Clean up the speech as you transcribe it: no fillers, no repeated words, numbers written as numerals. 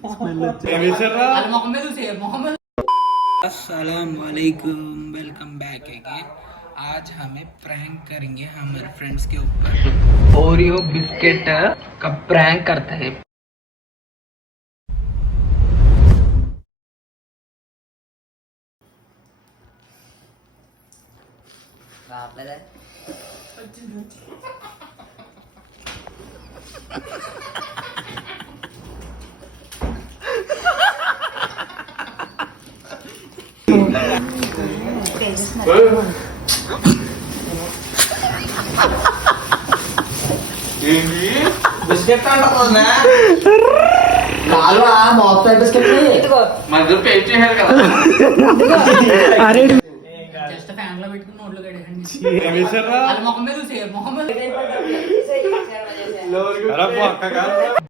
अस्सलाम वालेकुम, welcome back again. आज हमें प्रैंक करेंगे हमारे फ्रेंड्स के ऊपर। ओरियो बिस्किट का प्रैंक करते हैं। బిస్కెట్ అంటున్నా మొత్తం బిస్కెట్ మన పేజ్ చేశారు కదా. జస్ట్ ఫ్యాన్ లో పెట్టుకుని నోట్లో కడేయండి. మొహం మీద చూసే మొహం మీద